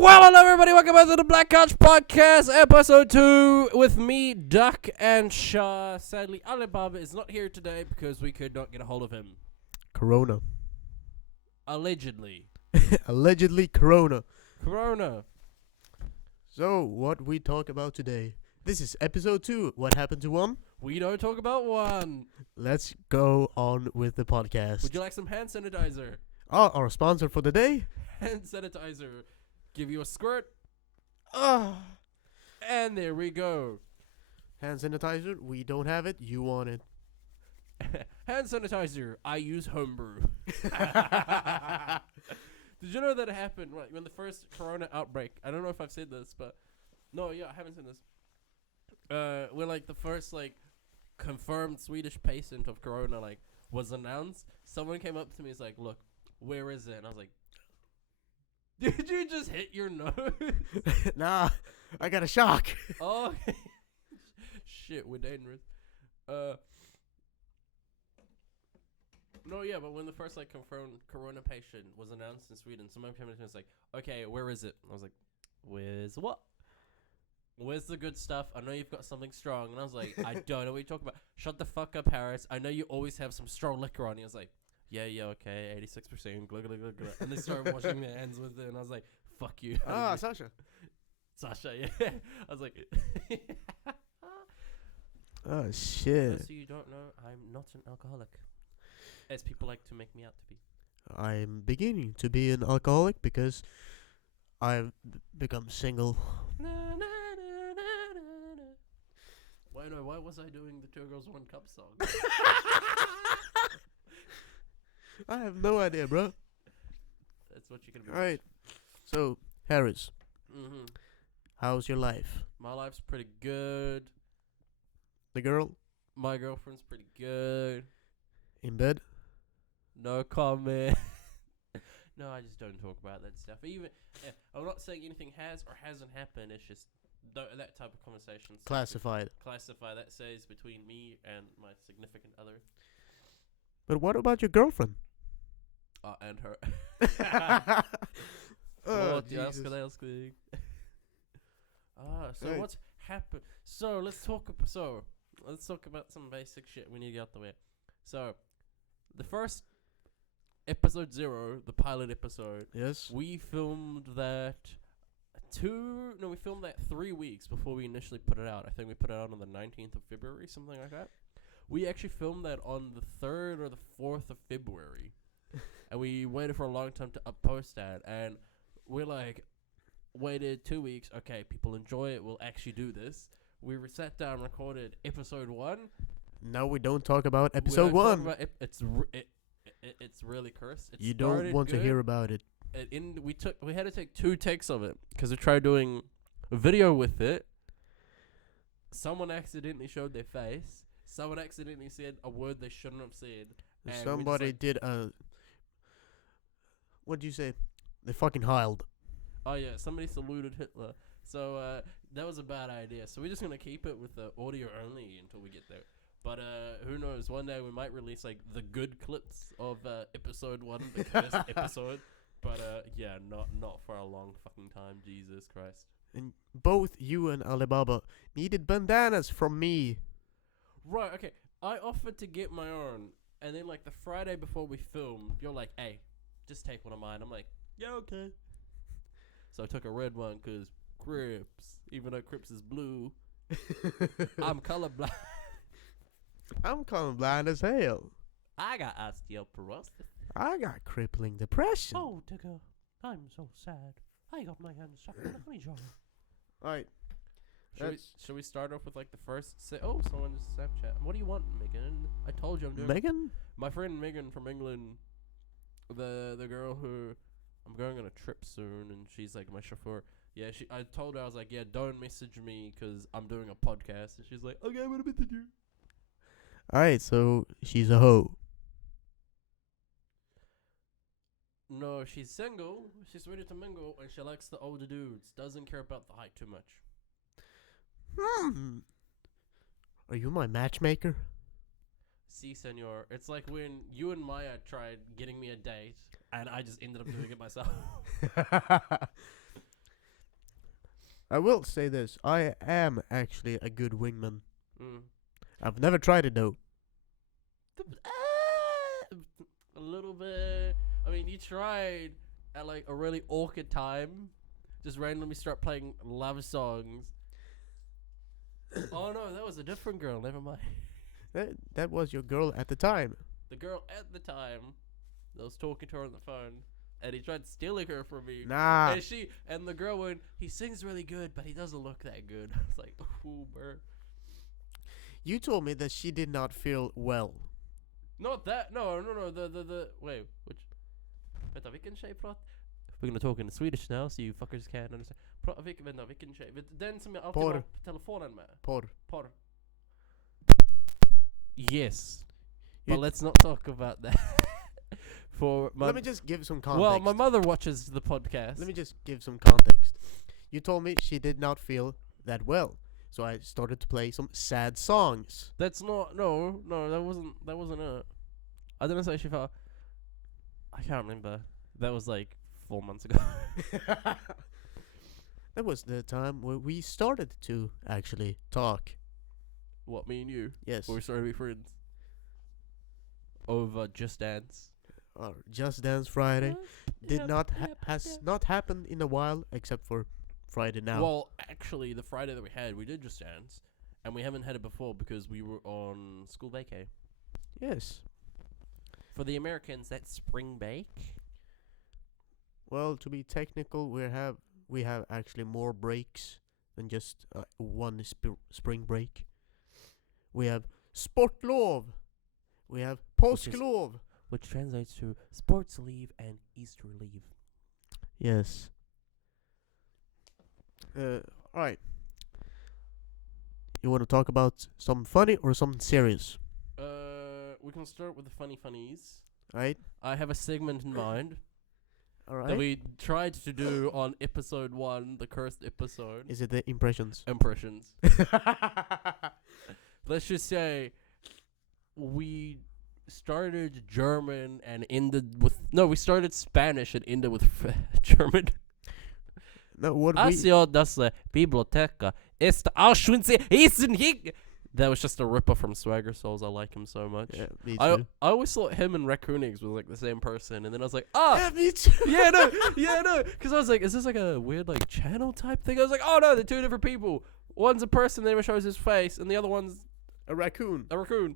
Well, hello everybody, welcome back to the Black Couch Podcast, episode 2, with me, Duck, and Shah. Sadly, Alibaba is not here today because we could not get a hold of him. Corona. Allegedly. Allegedly Corona. Corona. So, what we talk about today? This is episode 2. What happened to 1? We don't talk about one. Let's go on with the podcast. Would you like some hand sanitizer? Our sponsor for the day? Hand sanitizer. Give you a squirt, Ah, and there we go. hand sanitizer. We don't have it. You want it. Hand sanitizer. I use homebrew. Did you know that it happened right when the first corona outbreak? I don't know if I've said this, but no, yeah, I haven't said this. When like the first like confirmed Swedish patient of corona like was announced, someone came up to me and was like, "Look, where is it?" And I was like, "Did you just hit your nose?" Nah, I got a shock. Oh, shit, we're dangerous. No, yeah, but when the first like confirmed corona patient was announced in Sweden, someone came in and was like, "Okay, where is it?" I was like, "Where's what? Where's the good stuff? I know you've got something strong." And I was like, "I don't know what you're talking about. Shut the fuck up, Harris. I know you always have some strong liquor on you." I was like, "Yeah, okay, 86%, glug, glug, glug, glug." And they started washing their hands with it, and I was like, "Fuck you." Sasha. Sasha, yeah. I was like, Oh, just shit. so you don't know, I'm not an alcoholic, as people like to make me out to be. I'm beginning to be an alcoholic because I've become single. Why was I doing the Two Girls One Cup song? I have no idea, bro. That's what you can be. Alright. So, Harris, Mm-hmm. how's your life? My life's pretty good. The girl? My girlfriend's pretty good. In bed? No comment. No, I just don't talk about that stuff. Even I'm not saying anything has or hasn't happened. It's just that type of conversation. Classified. Classify that stays between me and my significant other. But what about your girlfriend? And her. Oh, Förlåt, jag Jesus. älskling. So Right. what's happened? So let's talk about some basic shit we need to get out the way. So, the first episode 0, the pilot episode, Yes. we filmed that 3 weeks before we initially put it out. I think we put it out on the 19th of February, something like that. We actually filmed that on the 3rd or the 4th of February. And we waited for a long time to uppost that. And we're like, waited 2 weeks. Okay, people enjoy it. We'll actually do this. We sat down, recorded episode 1. No, we don't talk about We episode don't talk 1. about it's really cursed. It You don't started want to good. hear about it. We had to take 2 takes of it because we tried doing a video with it. Someone accidentally showed their face. Someone accidentally said a word they shouldn't have said. And we just Somebody like- did a... What'd you say? They fucking heiled. Oh yeah, somebody saluted Hitler. So that was a bad idea. So we're just gonna keep it with the audio only until we get there. But who knows? One day we might release like the good clips of episode 1, the first episode. But yeah, not for a long fucking time. Jesus Christ. And both you and Alibaba needed bandanas from me. Right. Okay. I offered to get my own, and then like the Friday before we filmed, you're like, "Hey, just take one of mine." I'm like, "Yeah, okay." So I took a red one because Crips, even though Crips is blue, I'm colorblind. I'm colorblind as hell. I got osteoporosis. I got crippling depression. Oh, Digger, I'm so sad. I got my hand stuck in a honey jar. Alright. Should we start off with like the first? Someone just Snapchat. What do you want, Megan? I told you I'm doing. Megan? My friend Megan from England, the girl who I'm going on a trip soon, and she's like my chauffeur. Yeah, I told her, I was like, yeah, don't message me because I'm doing a podcast. And she's like, okay, I'm gonna message you. Alright, so she's a hoe. No, she's single. She's ready to mingle, and she likes the older dudes. Doesn't care about the height too much. Are you my matchmaker? Si, senor. It's like when you and Maya tried getting me a date, and I just ended up doing it myself. I will say this. I am actually a good wingman. Mm. I've never tried it though. A little bit. I mean, you tried at like a really awkward time, just randomly start playing love songs. Oh no, that was a different girl. Never mind. That was your girl at the time. The girl at the time that was talking to her on the phone, and he tried stealing her from me. Nah. And the girl went, he sings really good, but he doesn't look that good. I was like, ooh, bro. You told me that she did not feel well. Not that. No. The wait, which? Vänta, vilken tjej pratar? We're gonna talk in Swedish now, so you fuckers can understand. Vänta, vilken tjej? Den som jag alltid Porr. var på telefonen med. Porr. Yes. You But let's not talk about that. For my Let me just give some context. well, my mother watches the podcast. Let me just give some context. You told me she did not feel that well, so I started to play some sad songs. That's not no. That wasn't it. I didn't say she felt. I can't remember. That was like 4 months ago. That was the time where we started to actually talk. What, me and you? Yes. Or we started to be friends. Over Just Dance. Or Just Dance Friday did not has not happened in a while, except for Friday now. Well, actually, the Friday that we had, we did Just Dance, and we haven't had it before because we were on school vacay. Yes. For the Americans, that's spring break. Well, to be technical, we have actually more breaks than just one spring break. We have sportlov. We have påsklov. Which translates to sports leave and Easter leave. Yes. Alright. You want to talk about something funny or something serious? We can start with the funnies. Right? I have a segment in mind that Alright. we tried to do on episode 1, the cursed episode. Is it the impressions? Impressions. Let's just say we started German and ended with we started Spanish and ended with German. No, what we... Hacia das biblioteca esta Auschwitz ist hier. That was just a ripper from Swagger Souls. I like him so much. Yeah, me I too. always thought him and Raccoonings was like the same person, and then I was like, Me too. yeah, no, because I was like, is this like a weird like channel type thing? I was like, oh no, they're two different people. One's a person that never shows his face, and the other one's A raccoon. a raccoon.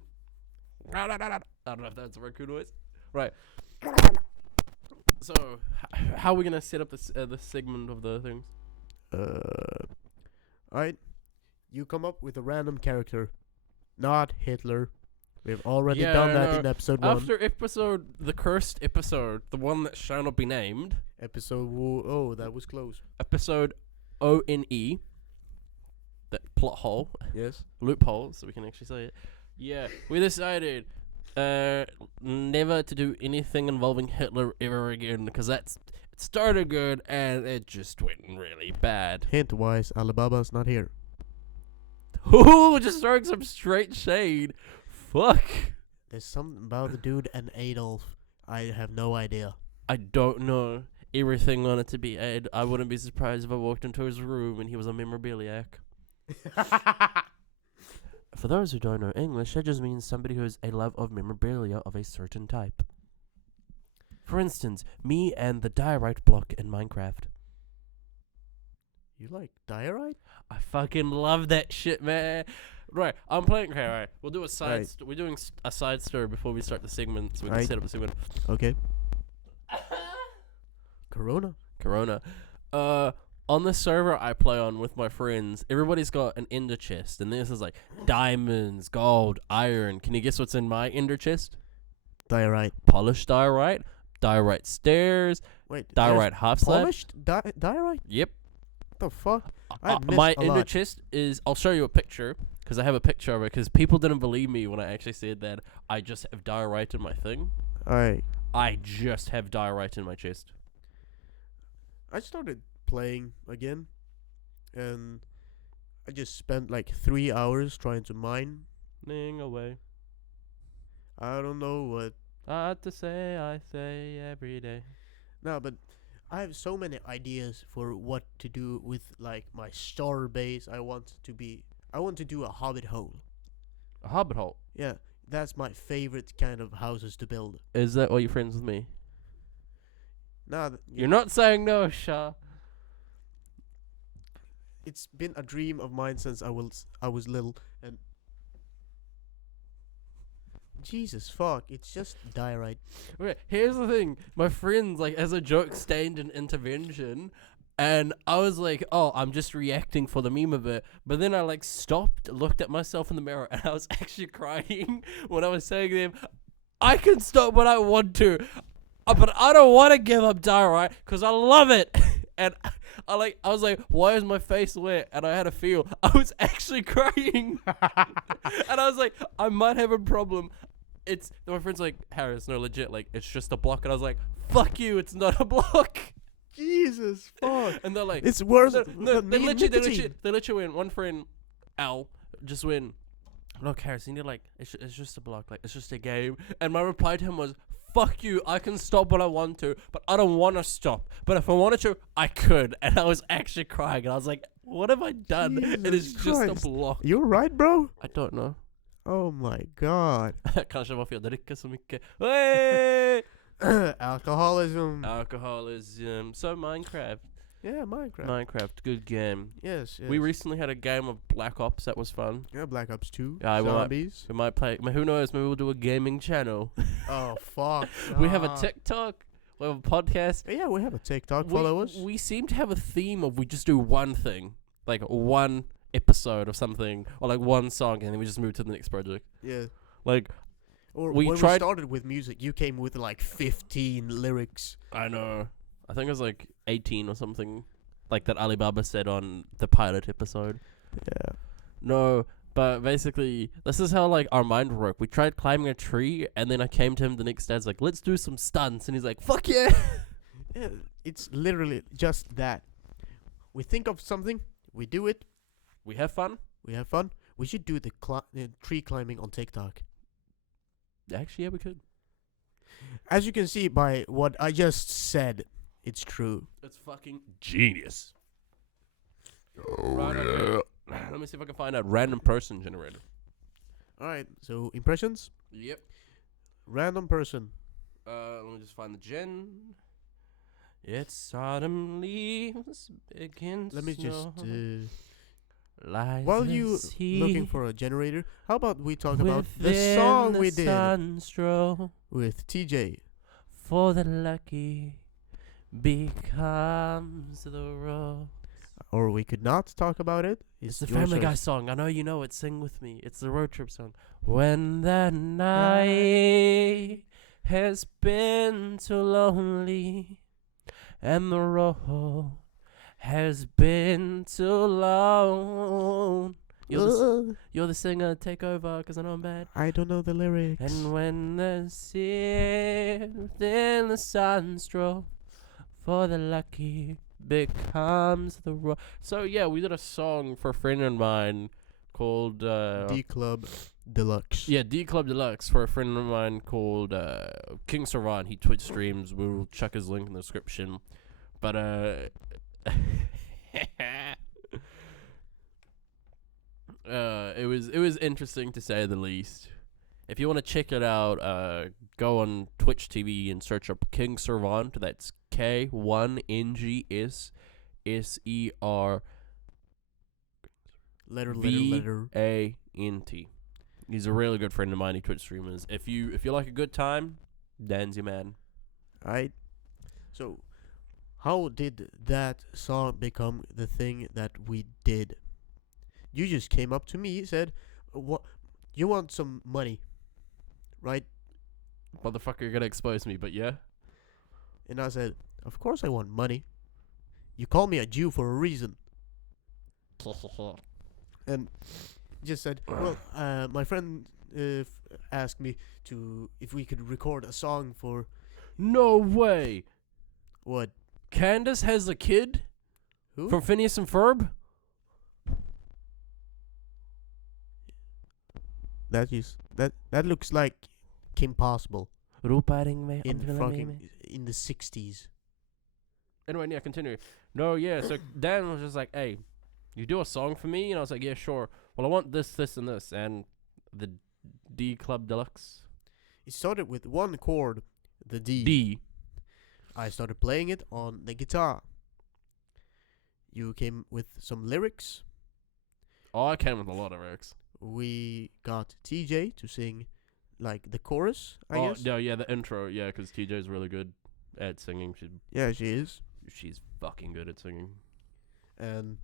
I don't know if that's a raccoon noise. Right. So, how are we gonna set up this segment of the things? Alright. You come up with a random character. Not Hitler. We've already Yeah, done that no. in episode 1. After the cursed episode, the one that shall not be named, Oh, that was close. episode ONE, that plot hole, Yes. loophole, so we can actually say it. Yeah, we decided never to do anything involving Hitler ever again, because it started good and it just went really bad. Hint-wise, Alibaba's not here. Ooh, just throwing some straight shade. Fuck. There's something about the dude and Adolf. I have no idea. I don't know. Everything on it to be Ed. I wouldn't be surprised if I walked into his room and he was a memorabiliac. For those who don't know English, that just means somebody who has a love of memorabilia of a certain type. For instance, me and the diorite block in Minecraft. You like diorite? I fucking love that shit, man. Right, I'm playing. Okay, right. We'll do a side. Right. We're doing a side story before we start the segment, so we can Right. set up the segment. Okay. Corona. Corona. On the server I play on with my friends, everybody's got an ender chest, and this is like diamonds, gold, iron. Can you guess what's in my ender chest? Diorite. Polished diorite, diorite stairs, Wait. diorite half slab. Polished diorite? Yep. What the fuck? I missed My a ender lot. chest is. I'll show you a picture because I have a picture of it. Because people didn't believe me when I actually said that I just have diorite in my thing. Alright. I just have diorite in my chest. I started playing again, and I just spent like 3 hours trying to mine. Ning away. I don't know what. I had to say, I say every day. No, but I have so many ideas for what to do with like my star base. I want to do a hobbit hole. A hobbit hole. Yeah, that's my favorite kind of houses to build. Is that why you're friends with me? Now You're not saying no, Shah. it's been a dream of mine since I was little, and Jesus fuck, it's just diorite. Okay, here's the thing. My friends, like, as a joke, stained an intervention. And I was like, oh, I'm just reacting for the meme of it. But then I, like, stopped, looked at myself in the mirror, and I was actually crying when I was saying to them, I can stop when I want to. But I don't want to give up diorite because I love it. And I was like, why is my face wet? And I had a feel. I was actually crying. And I was like, I might have a problem. My friend's like, Harris, no, legit, like, it's just a block. And I was like, fuck you, it's not a block. Jesus fuck. And they're like, It's worse no, than they me and literally nicotine. went, one friend, Al, just went, look, Harris, you need, like, it's just a block, like, it's just a game. And my reply to him was, fuck you, I can stop when I want to, but I don't want to stop. But if I wanted to, I could. And I was actually crying, and I was like, what have I done? It is Jesus just a Christ. block. You're right, bro. I don't know. Oh my god. Kanske varför jag dricker så mycket. Hey! Alcoholism. Alcoholism. So Minecraft. Yeah, Minecraft. Minecraft, good game. Yes, yes. We recently had a game of Black Ops that was fun. Yeah, Black Ops 2. Yeah, Zombies. We might play. Who knows? Maybe we'll do a gaming channel. Oh fuck. We have a Nah. TikTok. We have a podcast. Yeah, we have a TikTok. Follow us. We seem to have a theme of we just do one thing, like one episode of something, or like one song, and then we just move to the next project. Yeah. Like, Or we when tried- we started with music, you came with like 15 lyrics. I know. I think it was like 18 or something, like that Alibaba said on the pilot episode. Yeah. No, but basically, this is how, like, our mind worked. We tried climbing a tree, and then I came to him the next day. I was like, let's do some stunts. And he's like, fuck yeah. Yeah, it's literally just that. We think of something, we do it, We have fun. we have fun. We should do the tree climbing on TikTok. Actually, yeah, we could. As you can see by what I just said, it's true. It's fucking genius. Right, okay. Let me see if I can find out random person generator. Alright, so impressions? Yep. Random person. Let me just find the gen. It's autumn leaves begin to Let me just. lies While the you sea looking for a generator, how about we talk about the within song the we did sunstroke, with TJ? for the lucky becomes the rose. Or we could not talk about it. It's the your Family Guy choice. song. I know you know it. Sing with me. It's the road trip song. When the night has been too lonely and the road has been too long. You're the singer. Take over, 'cause I know I'm bad. I don't know the lyrics. And when the sea within the sunstroke, for the lucky becomes the road. So yeah, we did a song for a friend of mine called D Club Deluxe. yeah, D Club Deluxe, for a friend of mine called King Saran. He Twitch streams. We'll chuck his link in the description. But it was interesting to say the least. If you want to check it out, go on Twitch TV and search up King Servant. That's K1NGSSER Letter. VANT. He's a really good friend of mine. He Twitch streamers. If you like a good time, Dan's your man. Alright. So, how did that song become the thing that we did? You just came up to me, said, "What? You want some money, right?" Motherfucker, you're gonna expose me, but yeah. And I said, "Of course I want money. You call me a Jew for a reason." And just said, "Well, my friend asked me if we could record a song for No way. what? Candace has a kid Who? from Phineas and Ferb. That looks like Kim Possible Ropa ring mig in om du vill ha med mig. in the 60s. Anyway, yeah, continue. No, yeah. So Dan was just like, "Hey, you do a song for me?" And I was like, "Yeah, sure." Well, I want this, this, and this, and the D Club Deluxe. It started with one chord, the D. D. I started playing it on the guitar. You came with some lyrics. Oh, I came with a lot of lyrics. We got TJ to sing like the chorus, I Oh, guess. no, yeah, the intro, yeah, because TJ's really good at singing. Yeah, she is. She's fucking good at singing. And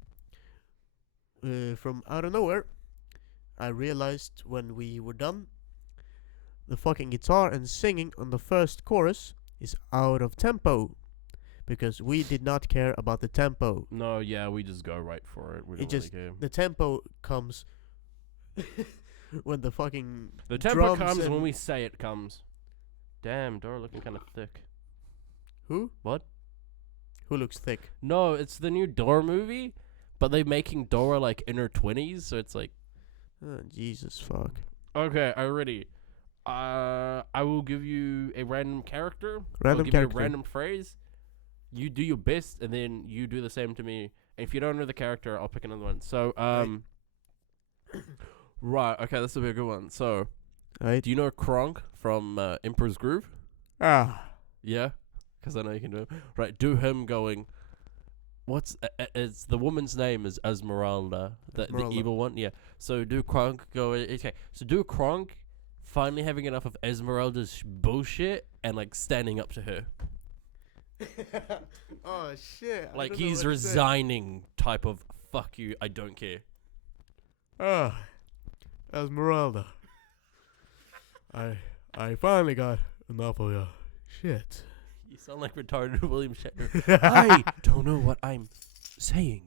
from out of nowhere, I realized when we were done, the fucking guitar and singing on the first chorus is out of tempo. Because we did not care about the tempo. No, yeah, we just go right for it. We It don't just- really care. The tempo comes when the fucking The tempo drums comes when and- we say it comes. Damn, Dora looking kind of thick. Who? What? Who looks thick? No, it's the new Dora movie, but they're making Dora like in her 20s, so it's like, Oh, Jesus fuck. okay, already. I will give you a random character. I'll Random give character. you a random phrase. You do your best, and then you do the same to me. And if you don't know the character, I'll pick another one. So, right, okay, this will be a good one. So, Right? do you know Kronk from Emperor's Groove? Ah. Yeah, because I know you can do it. Right, do him going. What's it's the woman's name is Esmeralda, the Esmeralda. evil one. Yeah. So do Kronk go? Okay. So do Kronk finally having enough of Esmeralda's bullshit and like standing up to her, Oh shit. like he's resigning type of fuck you, I don't care. Ah. Esmeralda. I finally got enough of your shit. You sound like retarded William Shatner. I don't know what I'm saying.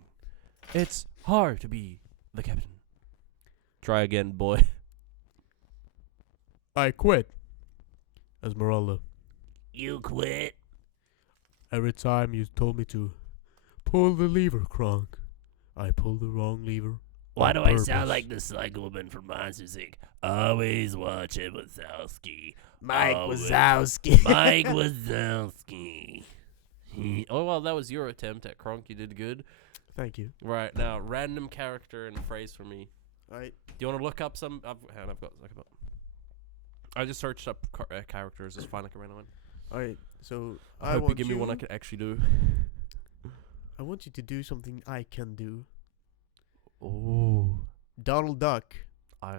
It's hard to be the captain. Try again, boy. I quit. Esmeralda. You quit. Every time you told me to pull the lever, Kronk, I pulled the wrong lever. Why on do I sound purpose. like the Cycleman from Monsters Inc? Always watching Wazowski. Mike Oh, Wazowski. Mike Wazowski. Oh, well, that was your attempt at Kronk. You did good. Thank you. Right, now, random character and phrase for me. Alright. Do you want to look up some? I've got. I just searched up characters. Just find like a random one. Alright. So I I hope you want give me one I can actually do. I want you to do something I can do. Oh. Donald Duck, I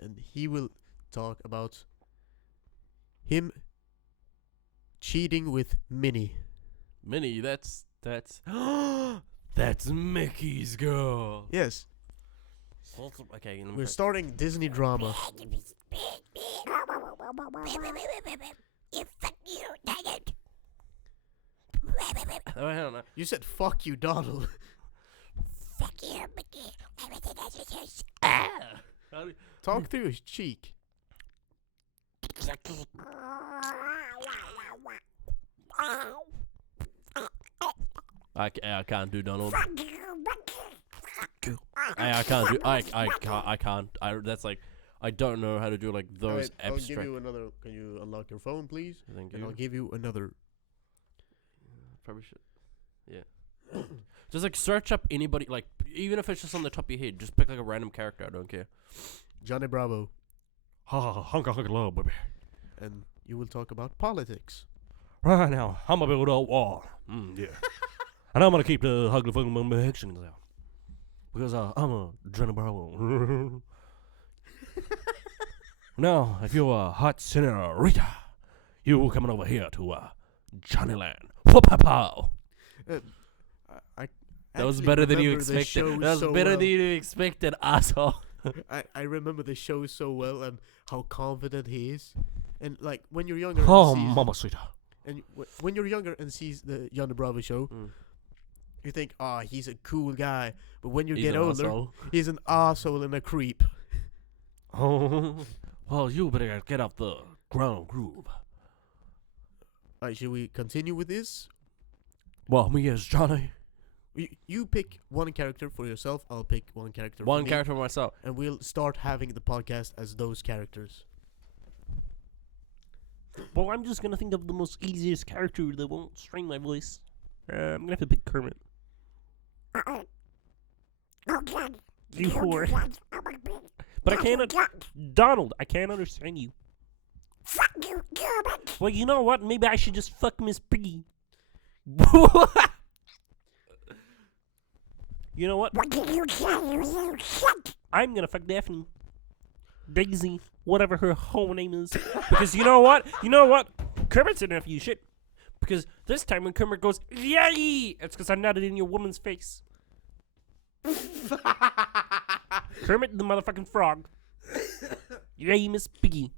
and he will talk about him cheating with Minnie. Minnie, that's that's Mickey's girl. Yes, Okay, and we're starting Disney drama. Oh, I don't know. You said fuck you, Donald. Fuck you, Mickey. Everything I just says. How do you- Talk through his cheek. I can't do Donald. Fuck you, Mickey. I can't do. I can't. That's like. I don't know how to do like those Alright, I'll give abstract. you another. Can you unlock your phone, please? Thank And I'll you. give you another. Probably should. Yeah. Just like search up anybody, like even if it's just on the top of your head, just pick like a random character. I don't care. Johnny Bravo, Ha ha hunka hunka love, baby. and you will talk about politics. Right now, I'm gonna build a wall. Yeah. And I'm gonna keep the ugly fucking elections out. Because I'm a Johnny Bravo. Now, if you're a hot senorita, you coming over here to Johnny Land. Whoop-a-pow. I That was actually better than you remember the expected. show That was so better well. than you expected, asshole. I remember the show so well and how confident he is. And like when you're younger, Oh, and, sees, mama sweetheart. and when you're younger and sees the Johnny Bravo show, you think, "Ah, he's a cool guy." But when you He's get an older, asshole. he's an asshole and a creep. Oh, well, you better get off the ground groove. Alright, should we continue with this? Well, me as Johnny. You pick one character for yourself. I'll pick one character. for One me, character for myself. and we'll start having the podcast as those characters. Well, I'm just gonna think of the most easiest character that won't strain my voice. I'm gonna have to pick Kermit. Uh-oh. Oh, God. You Oh, whore. God. Oh, my God. But I Oh, can't. God. Donald, I can't understand you. Fuck you, Kermit. Well, you know what? Maybe I should just fuck Miss Piggy. You know what? What did you say, you little shit? I'm gonna fuck Daphne. Daisy, whatever her whole name is. Because you know what? You know what? Kermit's a nephew shit. Because this time when Kermit goes, yay! It's because I nutted in your woman's face. Kermit the motherfucking frog. Yay, Miss Piggy.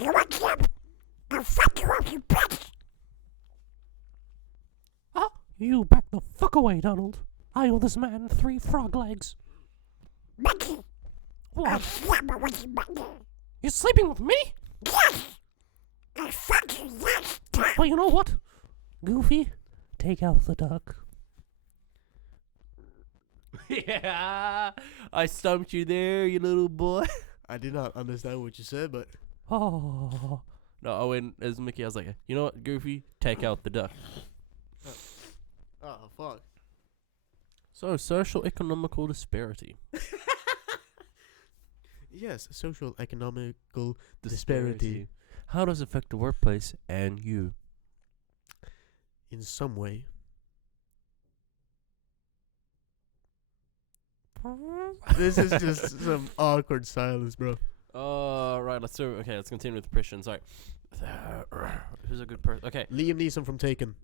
You want some? I'll fuck you up, you bitch. You back the fuck away, Donald. I owe this man 3 frog legs. Mickey, I'll What? slap my witchy button. You sleeping with me? Yes! I'll fuck you last time. Well, you know what? Goofy, take out the duck. Yeah, I stumped you there, you little boy. I did not understand what you said, but Oh. No, Owen, as Mickey, I was like, you know what, Goofy, take out the duck. oh fuck. So, social economical disparity. Yes, social economical disparity How does it affect the workplace and you? in some way. This is just some awkward silence, bro. Right, let's do it. Okay, let's continue with Christian. Sorry. Who's a good person? Okay, Liam Neeson from Taken.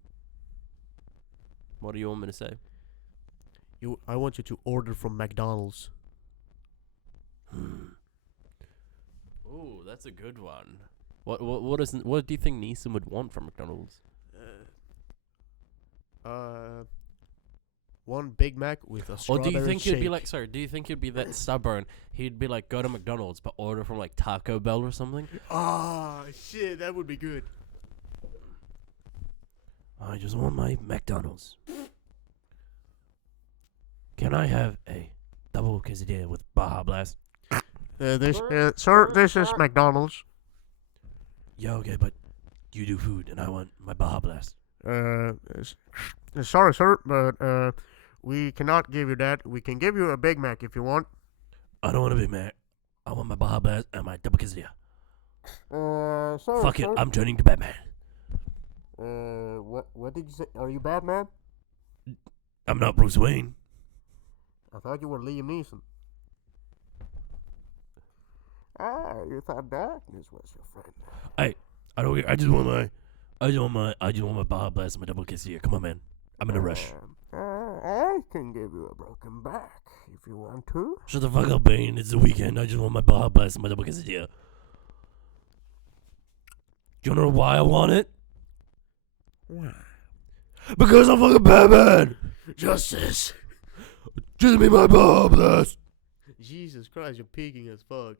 what do you want me to say? I want you to order from McDonald's. Ooh, that's a good one. What do you think Neeson would want from McDonald's? One Big Mac with a Or strawberry do you think he'd be shake. like, sorry, do you think he'd be that stubborn? He'd be like, go to McDonald's, but order from like Taco Bell or something? Ah, shit, that would be good. I just want my McDonald's. Can I have a double quesadilla with Baja Blast? Sir, this is McDonald's. Yeah, okay, but you do food, and I want my Baja Blast. Sorry, sir, but we cannot give you that. We can give you a Big Mac if you want. I don't want a Big Mac. I want my Baja Blast and my double quesadilla. Sorry, Fuck it, sir. I'm turning to Batman. What did you say? Are you Batman? I'm not Bruce Wayne. I thought you were Liam Neeson. Ah, you thought darkness was your friend. I don't. I just want my Baja Blast and my double quesadilla. Come on, man. I'm in a rush. I can give you a broken back if you want to. Shut the fuck up, Bane. It's the weekend. I just want my Baja Blast and my double quesadilla. Do you know why I want it? Because I'm fucking Batman. Justice. Give me my Baja Blast. Jesus Christ, you're peeking as fuck.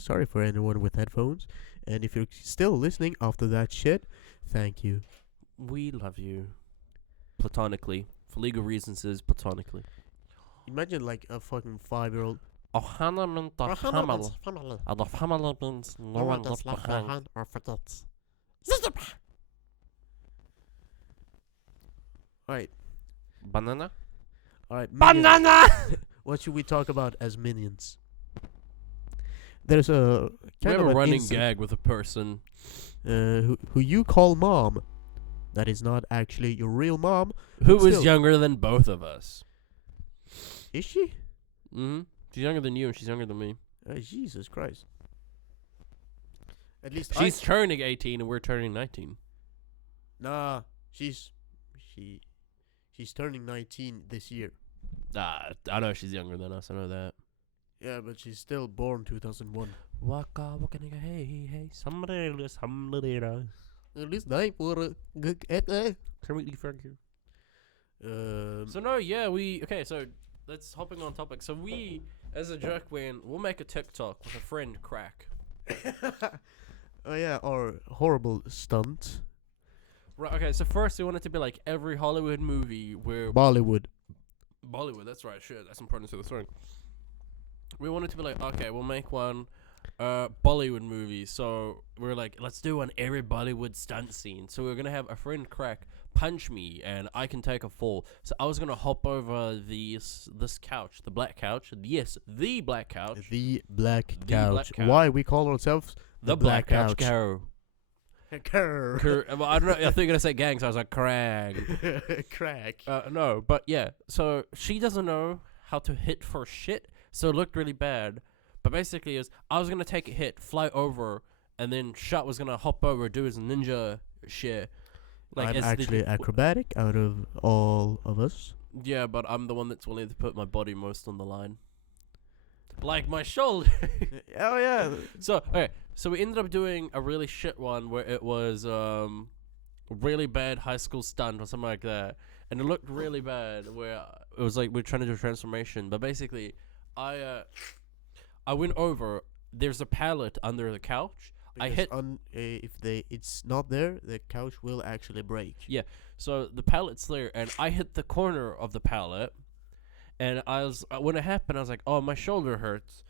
Sorry for anyone with headphones. And if you're still listening after that shit, thank you. We love you. Platonically. For legal reasons, is platonically. Imagine like a fucking 5-year-old. Oh, Hannah meant the family. And the family means no one left behind. or forgets. Alright, Banana? alright. Banana! What should we talk about as minions? There's a We kind have of a an running incident, gag with a person. who you call mom. That is not actually your real mom. Who But is still. younger than both of us. Is she? Mm-hmm. She's younger than you and she's younger than me. Jesus Christ. At least She's turning 18 and we're turning 19. Nah, she's turning 19 this year. I know she's younger than us. I know that. Yeah, but she's still born 2001. Waka waka nigga hey hey. Somebody. At least nine for a good Kermit the Frog here. So no, yeah, okay, so let's hopping on topic. So we, as a joke, we'll make a TikTok with a friend Crack. Oh yeah, or horrible stunt. Right, okay, so first we want it to be like every Hollywood movie where Bollywood. Bollywood, that's right, shit, that's important to the story. we wanted to be like, okay, we'll make one Bollywood movie. So we're like, let's do an every Bollywood stunt scene. So we're gonna have a friend Crack punch me, and I can take a fall. So I was gonna hop over this couch, the black couch. Yes, the black couch. The black The couch. black couch. Why we call ourselves The black couch. Carol. Well, I don't know. I thought you were gonna say gang, so I was like, Crag. Crack. No, but yeah. So she doesn't know how to hit for shit, so it looked really bad. But basically, I was gonna take a hit, fly over, and then Shot was gonna hop over, do his ninja shit. I'm as actually acrobatic out of all of us. Yeah, but I'm the one that's willing to put my body most on the line. Like my shoulder. Oh yeah. So okay, so we ended up doing a really shit one where it was really bad high school stunt or something like that, and it looked really bad. Where it was like we're trying to do a transformation, but basically, I went over. There's a pallet under the couch. I hit. If it's not there, the couch will actually break. Yeah. So the pallet's there, and I hit the corner of the pallet, and when it happened, I was like, "Oh, my shoulder hurts.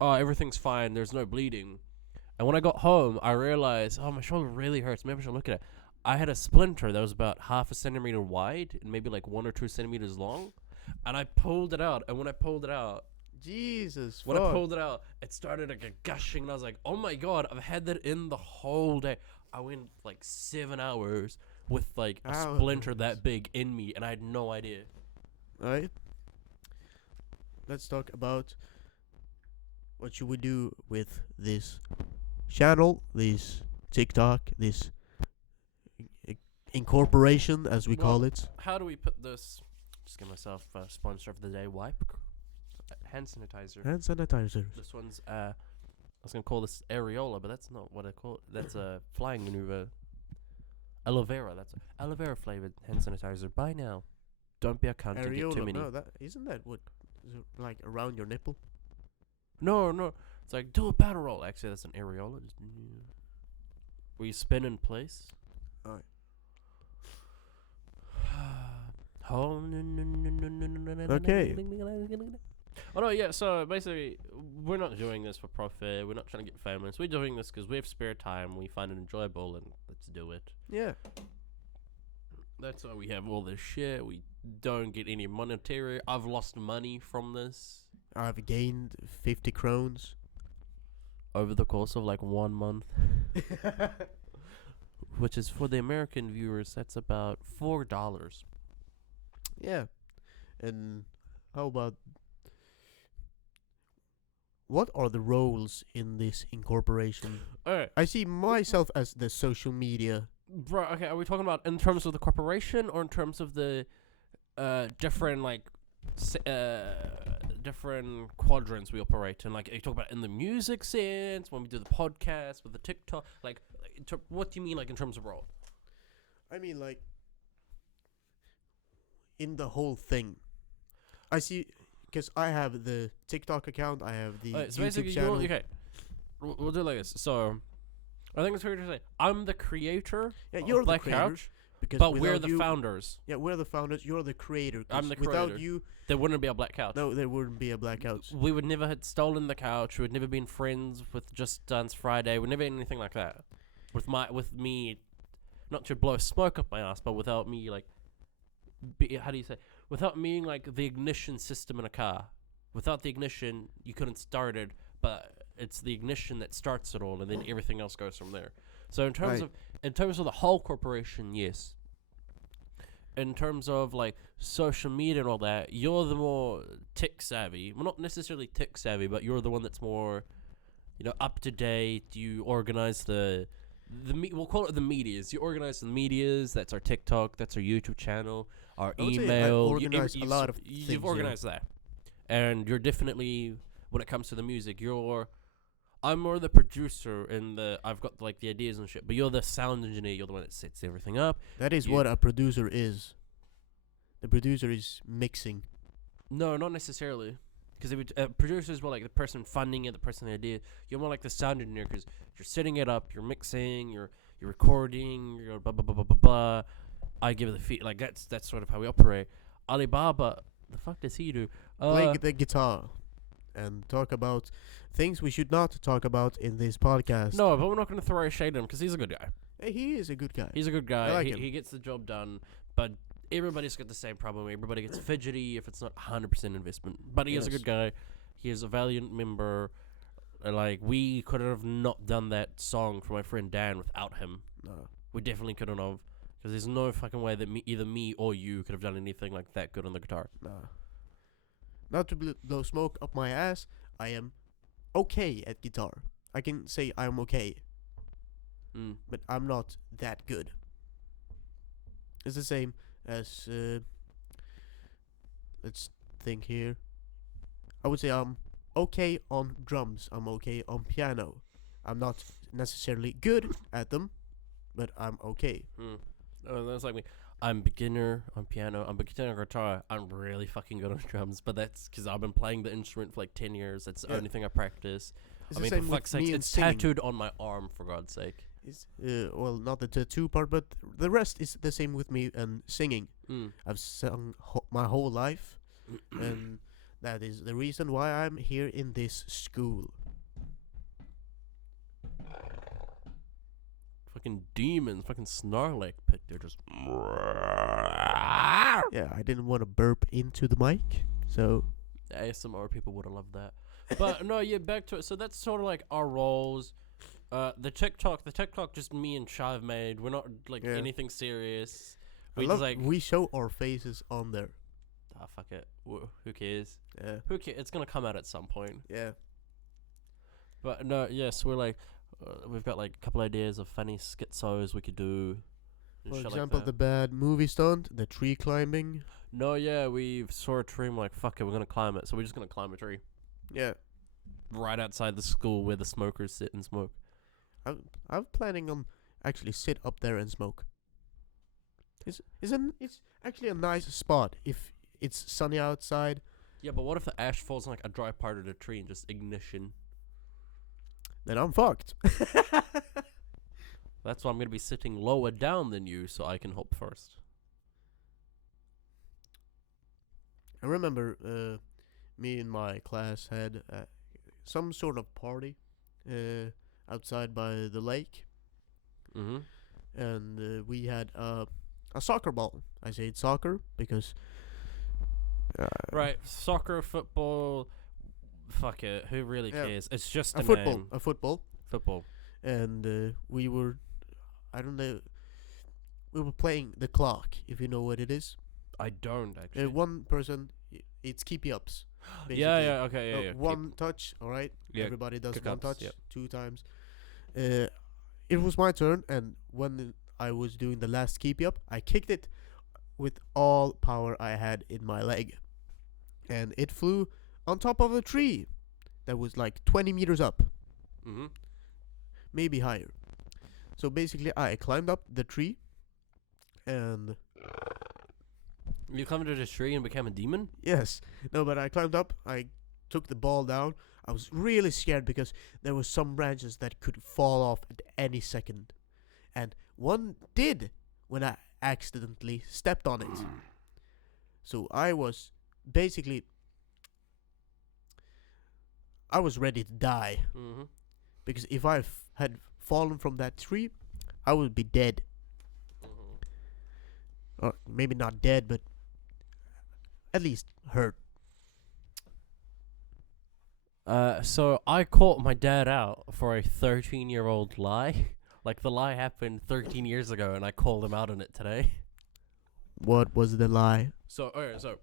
Oh, everything's fine. There's no bleeding." And when I got home, I realized, "Oh, my shoulder really hurts. Maybe I should look at it." I had a splinter that was about half a centimeter wide and maybe like 1 or 2 centimeters long, and I pulled it out. And when I pulled it out, Jesus. when I pulled it out, it started like gushing, and I was like, "Oh my god, I've had that in the whole day." I went like 7 hours with like a Ow. splinter that big in me, and I had no idea. Alright. Let's talk about what should we do with this channel, this TikTok, this incorporation, as we call Well, it. How do we put this? Just give myself a sponsor of the day. Wipe, hand sanitizer. Hand sanitizer. This one's I was gonna call this areola, but that's not what I call it. That's a flying maneuver. Aloe vera. That's aloe vera flavored hand sanitizer. Buy now. Don't be a cunt and get too Areola. many. No, that isn't that what is it like around your nipple? No. It's like do a battle roll. Actually, that's an areola. Just, where you spin in place. Alright. Okay. Oh no, yeah. So basically, we're not doing this for profit. We're not trying to get famous. We're doing this because we have spare time. We find it enjoyable, and let's do it. Yeah. That's why we have all this shit. We don't get any monetary. I've lost money from this I've gained 50 crowns. over the course of like 1 month, which is for the American viewers. That's about $4. Yeah. And how about what are the roles in this incorporation? Alright, I see myself as the social media. bro. Okay, are we talking about in terms of the corporation or in terms of the different like different quadrants we operate in? Like, you talk about in the music sense when we do the podcast with the TikTok. Like, what do you mean, like in terms of role? I mean, like, in the whole thing. I see, because I have the TikTok account, I have the So YouTube basically, channel. okay, we'll do it like this. So, I think it's fair to say I'm the creator. Yeah, of you're the Black creator. Couch, Because but we're without the you- founders. Yeah, we're the founders. You're the creator. 'cause I'm the Without creator. you, There wouldn't be a Black Couch. no, there wouldn't be a Black Couch. We would never have stolen the couch. We would never been friends with Just Dance Friday. We'd never anything like that. With me, not to blow smoke up my ass, but without me like, how do you say? Without me like the ignition system in a car. Without the ignition, you couldn't start it. But it's the ignition that starts it all, and then everything else goes from there. So in terms Right. of the whole corporation, yes. In terms of like social media and all that, you're the more tech savvy. Well, not necessarily tech savvy, but you're the one that's more, up to date. You organize we'll call it the medias. You organize the medias. That's our TikTok. That's our YouTube channel. Our I would say I email. organize a lot of You've things, yeah. organized that, and you're definitely when it comes to the music. I'm more the producer and I've got like the ideas and shit, but you're the sound engineer. You're the one that sets everything up. That is You- what a producer is. The producer is mixing. No, not necessarily. Because producers were like the person funding it, the person the idea. You're more like the sound engineer because you're setting it up, you're mixing, you're recording, you're blah blah blah blah blah blah. I give it the feed. Like that's sort of how we operate. Alibaba, the fuck does he do? Play the guitar. and talk about things we should not talk about in this podcast. No, but we're not going to throw shade at him because he's a good guy. Hey, he is a good guy. He's a good guy. I like he, him. he gets the job done, but everybody's got the same problem. Everybody gets fidgety if it's not 100% investment. But he is a Yes. good guy. He is a valiant member. Like, we could have not done that song for my friend Dan without him. No. We definitely couldn't have. Because there's no fucking way that either me or you could have done anything like that good on the guitar. Nah. Not to blow smoke up my ass, I am okay at guitar. I can say I'm okay, Mm. but I'm not that good. It's the same as, let's think here. I would say I'm okay on drums, I'm okay on piano. I'm not necessarily good at them, but I'm okay. Mm. Oh, that's like me. I'm beginner on piano. I'm beginner on guitar. I'm really fucking good on drums, but that's because I've been playing the instrument for like 10 years. That's the Yeah. only thing I practice. It's I the mean, same for with fuck's sake, me and it's singing. tattooed on my arm, for God's sake. It's, well, not the tattoo part, but the rest is the same with me and singing. Mm. I've sung my whole life, and that is the reason why I'm here in this school. Fucking demons, fucking Snarlake pit. They're just. Yeah, I didn't want to burp into the mic, so ASMR people would have loved that. But no, yeah, back to it. So that's sort of like our roles. The TikTok, just me and Shive made. We're not like Yeah. anything serious. I We love just like, we show our faces on there. fuck it. Who cares? Yeah, Who cares? It's gonna come out at some point. yeah. But no, yes, we're like, we've got like a couple ideas of funny schizos we could do. and For shit like example, that. the bad movie stunt, the tree climbing. No, yeah, we saw a tree and we're like, fuck it, we're gonna climb it. So we're just gonna climb a tree Yeah, right outside the school where the smokers sit and smoke. I'm planning on actually sit up there and smoke. It's actually a nice spot if it's sunny outside. Yeah, but what if the ash falls on like a dry part of the tree and just ignition? Then I'm fucked. That's why I'm gonna be sitting lower down than you, so I can hop first. I remember me and my class had some sort of party outside by the lake, Mm-hmm. and we had a soccer ball. I say it's soccer because Right, soccer, football, fuck it, who really Yeah. cares? It's just a a football, name. a football, Football. and we were, I don't know, we were playing the clock. If you know what it is, I don't actually. one person, it's keepy ups. Yeah, okay, yeah. One touch, all right. Yeah, Everybody does kick one ups, touch, yep. 2 times. It was my turn, and when I was doing the last keepy up, I kicked it with all power I had in my leg, and it flew on top of a tree that was like 20 meters up, Mm-hmm. maybe higher. So basically, I climbed up the tree, and You climbed into the tree and became a demon? yes, no, but I climbed up. I took the ball down. I was really scared because there were some branches that could fall off at any second, and one did when I accidentally stepped on it. So I was basically, I was ready to die, Mm-hmm. because if I had fallen from that tree, I would be dead. Or maybe not dead, but at least hurt. So I caught my dad out for a 13-year-old lie. Like, the lie happened 13 years ago, and I called him out on it today. What was the lie? So, okay, so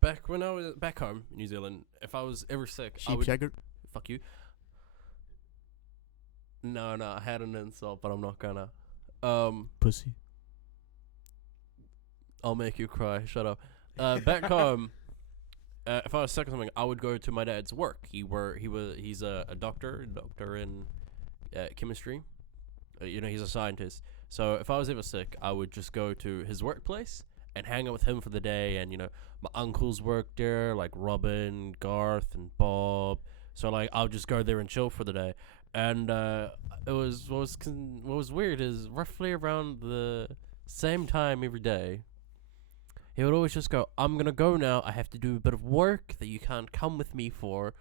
back when I was back home in New Zealand, if I was ever sick, I Sheep would shagger? fuck you. No, I had an insult, but I'm not gonna. Pussy. I'll make you cry. Shut up. Back home, if I was sick or something, I would go to my dad's work. He's a doctor in chemistry. He's a scientist. So if I was ever sick, I would just go to his workplace and hang out with him for the day. And my uncles worked there, like Robin, Garth, and Bob. So like I'll just go there and chill for the day. And what was weird is roughly around the same time every day, he would always just go, "I'm gonna go now. I have to do a bit of work that you can't come with me for.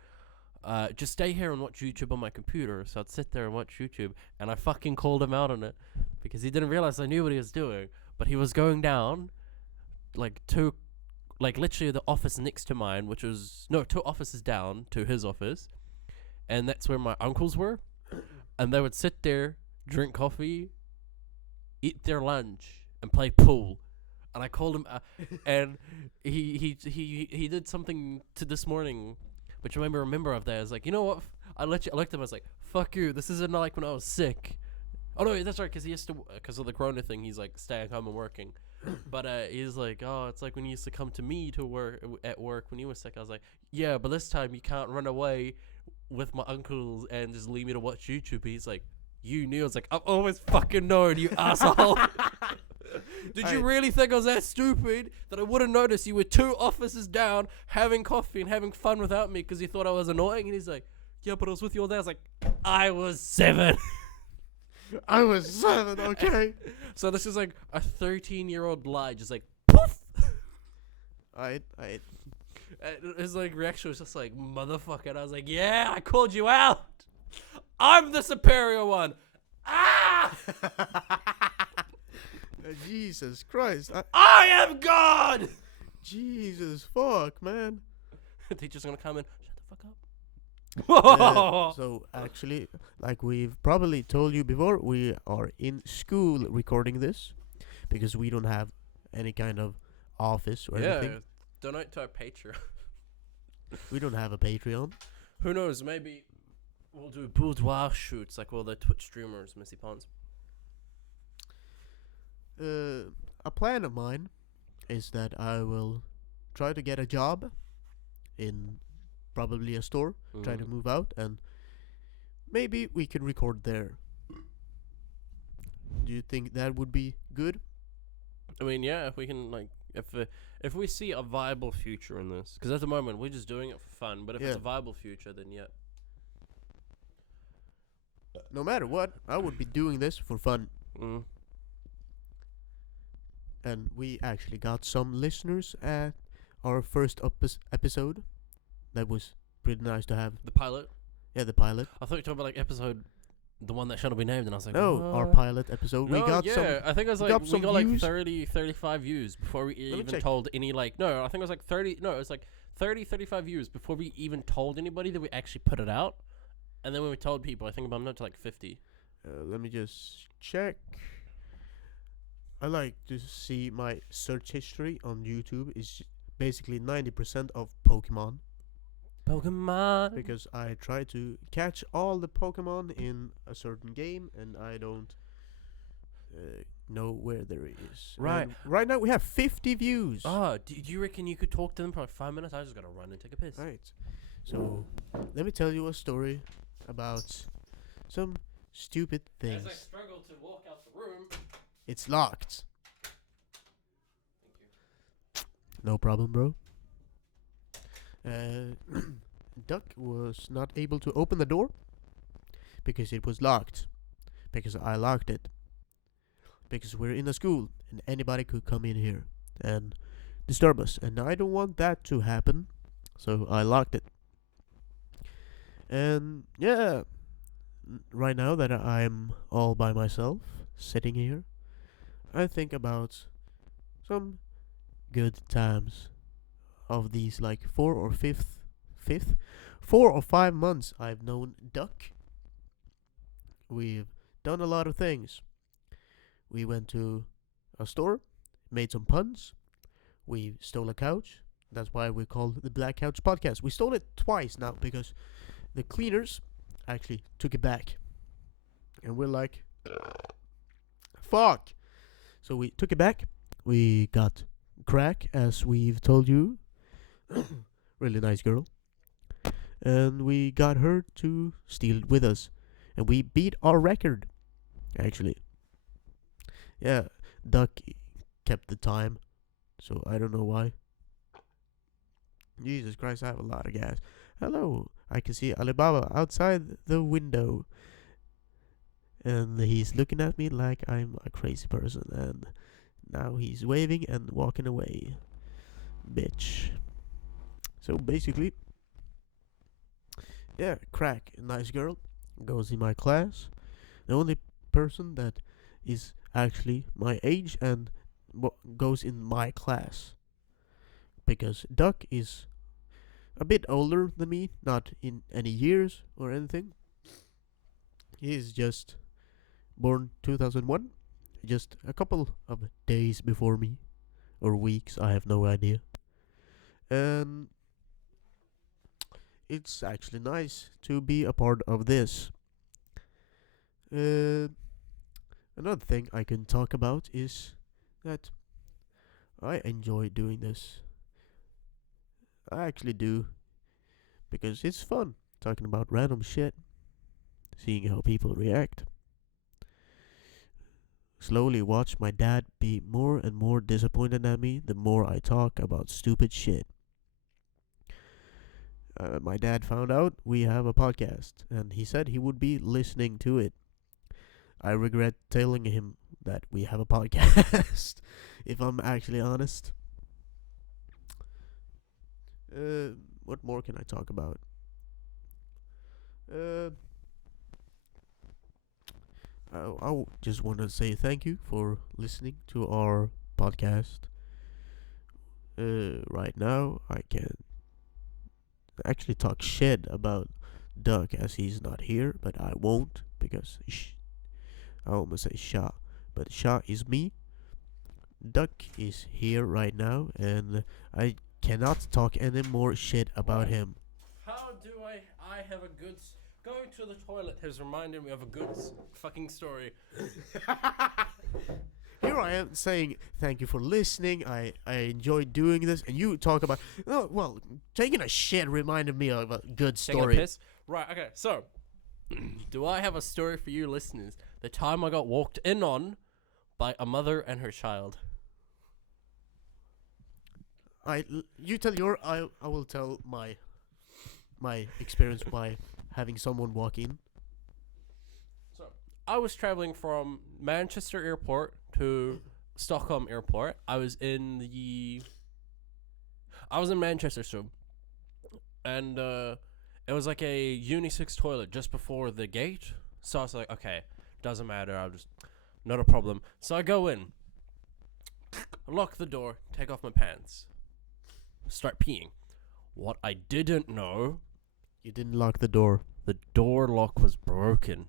Just stay here and watch YouTube on my computer." So I'd sit there and watch YouTube, and I fucking called him out on it because he didn't realize I knew what he was doing. But he was going down, literally the office next to mine, which was two offices down to his office, and that's where my uncles were, and they would sit there, drink coffee, eat their lunch, and play pool. And I called him, and he did something to this morning, which made me remember of that. I was like, you know what? I looked at him. I was like, fuck you. This isn't like when I was sick. Oh no, that's right. Because of the corona thing, he's like staying home and working. But he's like, oh, it's like when you used to come to me to work at work when you were sick. I was like, yeah, but this time you can't run away with my uncles and just leave me to watch YouTube. He's like, you knew. I was like, I've always fucking known, you asshole. Did you really think I was that stupid that I wouldn't notice you were 2 offices down having coffee and having fun without me because you thought I was annoying? And he's like, yeah, but I was with you all day. I was like, I was 7. I was 7, okay. So this is like a 13-year-old lie, just like, poof. His like reaction was just like, motherfucker. And I was like, yeah, I called you out. I'm the superior one. Ah! Jesus Christ. I am God. Jesus fuck, man. Teacher's gonna come in. Shut the fuck up. So actually, like we've probably told you before, we are in school recording this because we don't have any kind of office or anything. Donate to our Patreon. We don't have a Patreon. Who knows? Maybe we'll do boudoir shoots like all the Twitch streamers, Missy Pons. A plan of mine is that I will try to get a job in probably a store, try to move out, and maybe we can record there. Do you think that would be good? I mean, yeah, if we can, like, if we see a viable future in this, because at the moment we're just doing it for fun, but if it's a viable future, then yeah. No matter what, I would be doing this for fun. And we actually got some listeners at our first episode. That was pretty nice to have. The pilot? Yeah, the pilot. I thought you were talking about like episode, the one that shouldn't be named, and I was like, no, our pilot episode. No, we got some. I think it was like we got views. like 30, 35 views before we even check. told any like. No, I think it was like 30. No, it was like 30, 35 views before we even told anybody that we actually put it out. And then when we told people, I think I'm up to like 50. Let me just check. I like to see my search history on YouTube is basically 90% of Pokemon. Pokemon. Because I try to catch all the Pokemon in a certain game, and I don't know where there is. Right. And right now we have 50 views. Oh, do you reckon you could talk to them for like 5 minutes? I just gotta run and take a piss. Right. So let me tell you a story about some stupid things. As I struggle to walk out the room. It's locked. Thank you. No problem, bro. Duck was not able to open the door because it was locked. Because I locked it. Because we're in a school and anybody could come in here and disturb us. And I don't want that to happen. So I locked it. And yeah, right now that I'm all by myself, sitting here, I think about some good times of these like 4 or 5 months I've known Duck. We've done a lot of things. We went to a store, made some puns, we stole a couch. That's why we called the Black Couch Podcast. We stole it twice now because the cleaners actually took it back. And we're like, fuck. So we took it back. We got Crack, as we've told you. Really nice girl. And we got her to steal it with us. And we beat our record, actually. Yeah, Duck kept the time. So I don't know why. Jesus Christ, I have a lot of gas. Hello, I can see Alibaba outside the window. And he's looking at me like I'm a crazy person. And now he's waving and walking away. Bitch. So basically, yeah, Crack, a nice girl, goes in my class. The only person that is actually my age and goes in my class. Because Duck is a bit older than me, not in any years or anything. He is just born 2001, just a couple of days before me, or weeks, I have no idea. And it's actually nice to be a part of this. Another thing I can talk about is that I enjoy doing this. I actually do, because it's fun talking about random shit, seeing how people react. Slowly watch my dad be more and more disappointed at me the more I talk about stupid shit. My dad found out we have a podcast, and he said he would be listening to it. I regret telling him that we have a podcast, if I'm actually honest. What more can I talk about? I just want to say thank you for listening to our podcast. Right now, I can actually talk shit about Duck as he's not here, but I won't because I almost say Sha, but Sha is me. Duck is here right now, and I cannot talk any more shit about him. How do I have a good... Going to the toilet has reminded me of a good fucking story. Here I am saying thank you for listening. I enjoyed doing this, and you talk about taking a shit reminded me of a good Taking a story. piss? Right, okay, so do I have a story for you listeners? The time I got walked in on by a mother and her child. You tell your, I will tell my experience by having someone walk in. So I was traveling from Manchester Airport to Stockholm Airport. I was in Manchester, so, and it was like a unisex toilet just before the gate. So I was like, okay, doesn't matter. Not a problem. So I go in, lock the door, take off my pants, start peeing. What I didn't know, You didn't lock the door. the door lock was broken.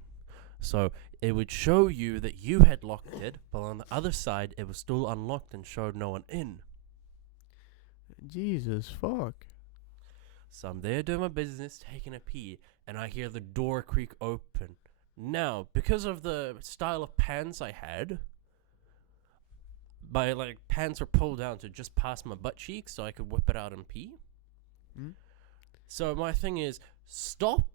So it would show you that you had locked it, but on the other side, it was still unlocked and showed no one in. Jesus fuck. So I'm there doing my business, taking a pee, and I hear the door creak open. Now, because of the style of pants I had, my pants were pulled down to just past my butt cheeks so I could whip it out and pee. Hmm? So my thing is, stop.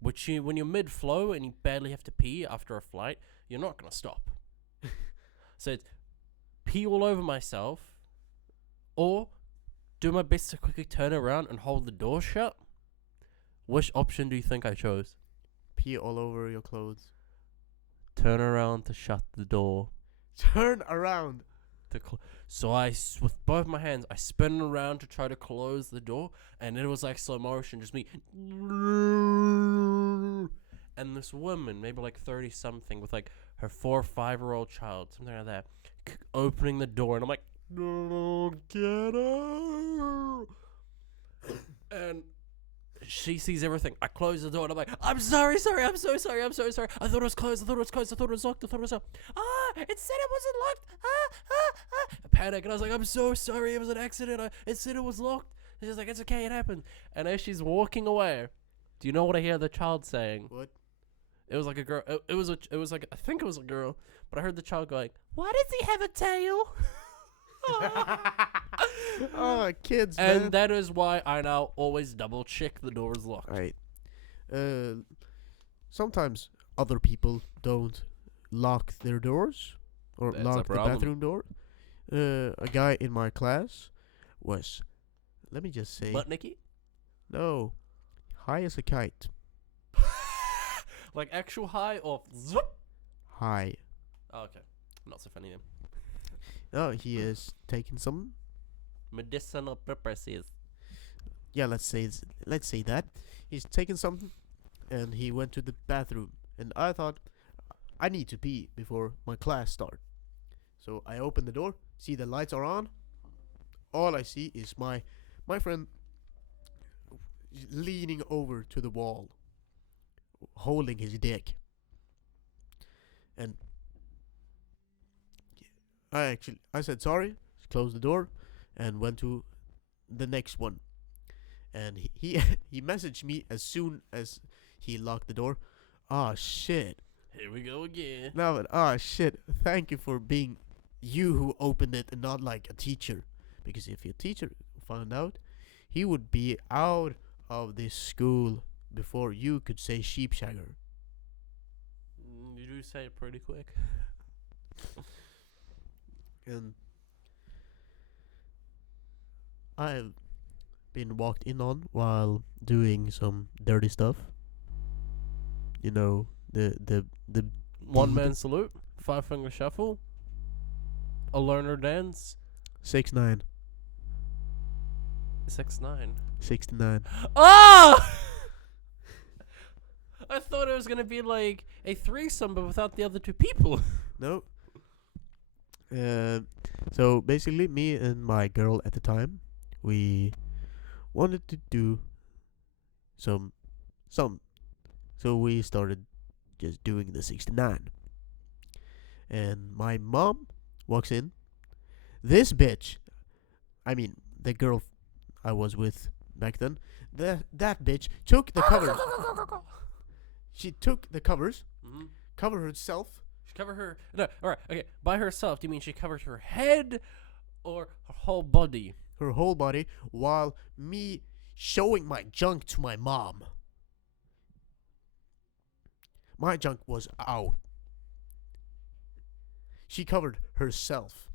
When you're mid-flow and you badly have to pee after a flight, you're not going to stop. So it's pee all over myself, or do my best to quickly turn around and hold the door shut. Which option do you think I chose? Pee all over your clothes. Turn around to shut the door. Turn around. So with both my hands, I spin around to try to close the door, and it was like slow motion, just me. And this woman, maybe 30-something, with her 4 or 5-year-old child, something like that, opening the door, and I'm like, no, get out. And she sees everything. I close the door, and I'm like, I'm sorry, I'm so sorry. I thought it was closed, I thought it was locked. It said it wasn't locked. I panicked, and I was like, I'm so sorry, it was an accident. It said it was locked. And she's like, it's okay, it happened. And as she's walking away, do you know what I hear the child saying? What? It was like a girl. It was like, I think it was a girl, but I heard the child going, why does he have a tail? Oh, kids, And man. that is why I now always double check the door is locked. Right. Sometimes other people don't lock their doors or That's a lock the problem. bathroom door. A guy in my class was, let me just say, But Nikki, no, high as a kite. like actual high or zoop? High. Oh, okay, not so funny then. Oh, he is taking some. Medicinal purposes. Yeah, let's say that he's taking something, and he went to the bathroom. And I thought, I need to pee before my class start. So I open the door, see the lights are on. All I see is my friend leaning over to the wall, holding his dick. And I said sorry, closed the door, and went to the next one. And he he messaged me as soon as he locked the door. Ah, shit. Here we go again. No, but shit. Thank you for being you who opened it and not like a teacher. Because if your teacher found out, he would be out of this school before you could say sheepshagger. You do say it pretty quick. And I've been walked in on while doing some dirty stuff. You know, the One man salute, 5-finger shuffle, a learner dance, 6'9", 6'9". 69. Ah! I thought it was gonna be like a threesome, but without the other two people. No. So basically, me and my girl at the time, we wanted to do some. So we started just doing the 69. And my mom walks in. This bitch, I mean, the girl I was with back then, that bitch took the covers. She took the covers, Mm-hmm. covered herself. She covered her. No, all right, okay. By herself, do you mean she covered her head or her whole body? Her whole body, while me showing my junk to my mom. My junk was out. She covered herself.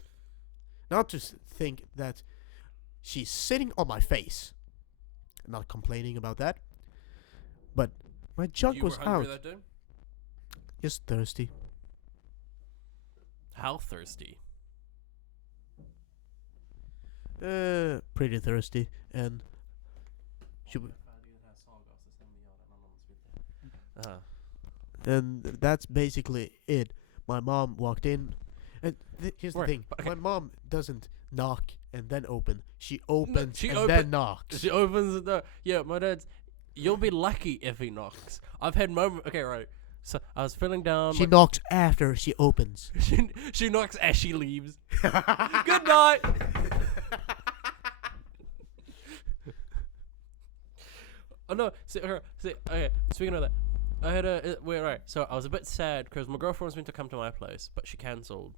Not to think that she's sitting on my face. I'm not complaining about that. But my junk You was were hungry out. that day? Just thirsty. How thirsty? Pretty thirsty. And she and that's basically it. My mom walked in, and here's the Right, thing: but okay. my mom doesn't knock and then open. She opens she and then knocks. She opens the door. Yeah, my dad's. You'll be lucky if he knocks. I've had moments. Okay, right. So I was feeling down. She knocks after she opens. she knocks as she leaves. Good night. Oh no! Okay. Speaking of that, I had wait, right. So I was a bit sad because my girlfriend was meant to come to my place, but she cancelled.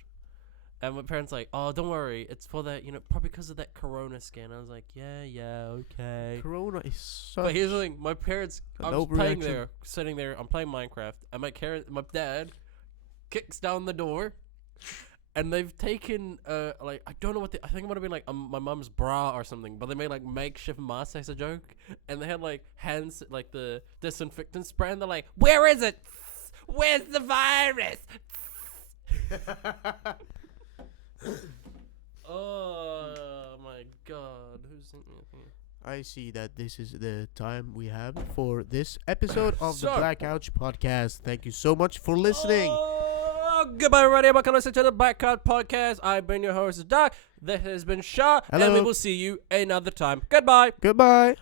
And my parents like, oh, don't worry, it's for that, probably because of that Corona scan. I was like, yeah, okay. Corona is such. But here's the thing: my parents, I an was playing overreaction. there, sitting there, I'm playing Minecraft, and my dad kicks down the door, and they've taken like I don't know what I think it would have been like my mum's bra or something, but they made like makeshift masks as a joke, and they had like hands like the disinfectant spray, and they're like, where is it? Where's the virus? Oh my god, who sent me a thing? I see that this is the time we have for this episode of the So- Black Couch Podcast. Thank you so much for listening. Oh, goodbye, everybody. Welcome to listen to the Black Card Podcast. I've been your host, Doc. This has been Shaw, and we Hello. will see you another time. Goodbye. Goodbye.